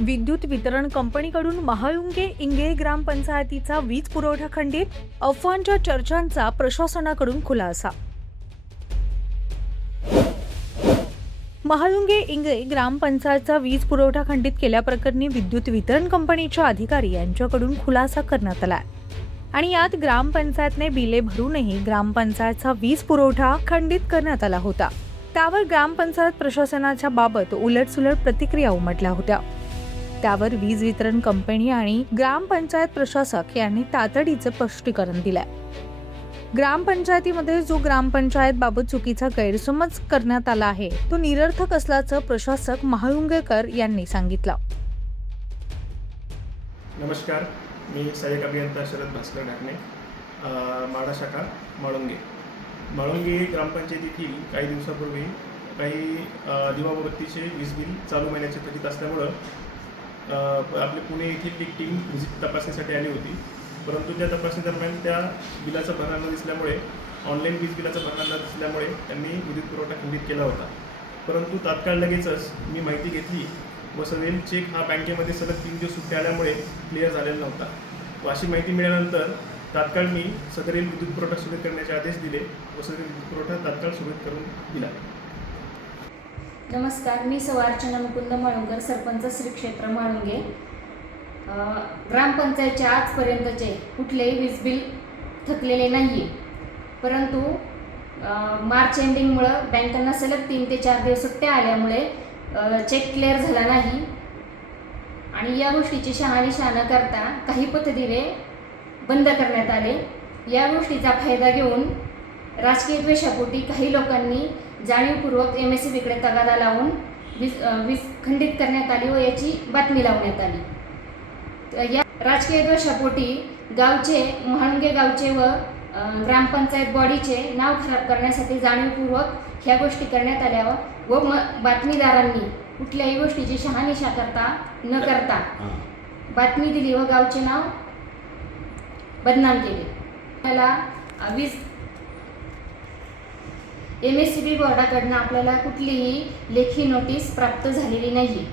विद्युत वितरण कंपनीकडून महाळुंगे इंगे ग्रामपंचायतीचा वीज पुरवठा खंडित, अफवांच्या चर्चांचा प्रशासनाकडून खुलासा. महाळुंगे इंगे ग्रामपंचायतचा वीज पुरवठा खंडित केल्याप्रकरणी विद्युत वितरण कंपनीच्या अधिकारी यांच्याकडून खुलासा करण्यात आला आणि यात ग्रामपंचायतने बिले भरूनही ग्रामपंचायतचा वीज पुरवठा खंडित करण्यात आला होता. त्यावर ग्रामपंचायत प्रशासनाच्या बाबत उलटसुलट प्रतिक्रिया उमटल्या होत्या. त्यावर वीज वितरण कंपनी आणि ग्रामपंचायत प्रशासक यांनी तातडीचे स्पष्टीकरण दिले. ग्रामपंचायतीमध्ये जो ग्रामपंचायत बाबत चुकीचा गैरसमज करण्यात आला आहे तो निरर्थक असल्याचं प्रशासक महाळुंगेकर यांनी सांगितलं. नमस्कार, मी सहाय्यक अभियंता शरद भास्कर ढाकणे, माडा शाखा माळुंगे ग्रामपंचायतीतील काही दिवसापूर्वी काही दिवाबत्तीचे वीज बिल चालू महिन्याचे थकीत असल्यामुळं आपले पुणे येथील एक टीम व्हिजिट तपासणीसाठी आली होती. परंतु त्या तपासणीदरम्यान त्या बिलाचा भरणा न दिसल्यामुळे, ऑनलाईन वीज बिलाचा भरणा न दिसल्यामुळे त्यांनी विद्युत पुरवठा खंडित केला होता. परंतु तात्काळ लगेचच मी माहिती घेतली व सदरील चेक हा बँकेमध्ये सलग 3 दिवस सुट्टे आल्यामुळे क्लिअर झालेला नव्हता. व अशी माहिती मिळाल्यानंतर तात्काळ मी सदरील विद्युत पुरवठा सुरळीत करण्याचे आदेश दिले व सदरील विद्युत पुरवठा तात्काळ सुरळीत करून दिला. नमस्कार, मी अर्चना मुकुंद माळुंगर, सरपंच श्री क्षेत्र माळुंगे. ग्रामपंचायतच्या आजपर्यंतचे कुठलेही वीज बिल थकलेले नाही, परंतु मार्च एंडिंगमुळं बँकांना सलग 3 ते 4 दिवस सुट्ट्या आल्यामुळे चेक क्लिअर झाला नाही आणि या गोष्टीची शहानिशा न करता काही पथदिवे बंद करण्यात आले. या गोष्टीचा फायदा घेऊन राजकीय द्वेषापोटी काही लोकांनी जाणीवपूर्वक MSEBीकडे तगादा लावून वीज खंडित करण्यात आली व याची बातमी लावण्यात आली. या राजकीय द्वेषापोटी महाळुंगे गावचे व ग्रामपंचायत बॉडीचे नाव खराब करण्यासाठी जाणीवपूर्वक ह्या गोष्टी करण्यात आल्या व बातमीदारांनी कुठल्याही गोष्टीची शहानिशा न करता बातमी दिली व गावचे नाव बदनाम केले. त्याला वीज MSEB बोर्डाकडनं आपल्याला कुठलीही लेखी नोटीस प्राप्त झालेली नाही.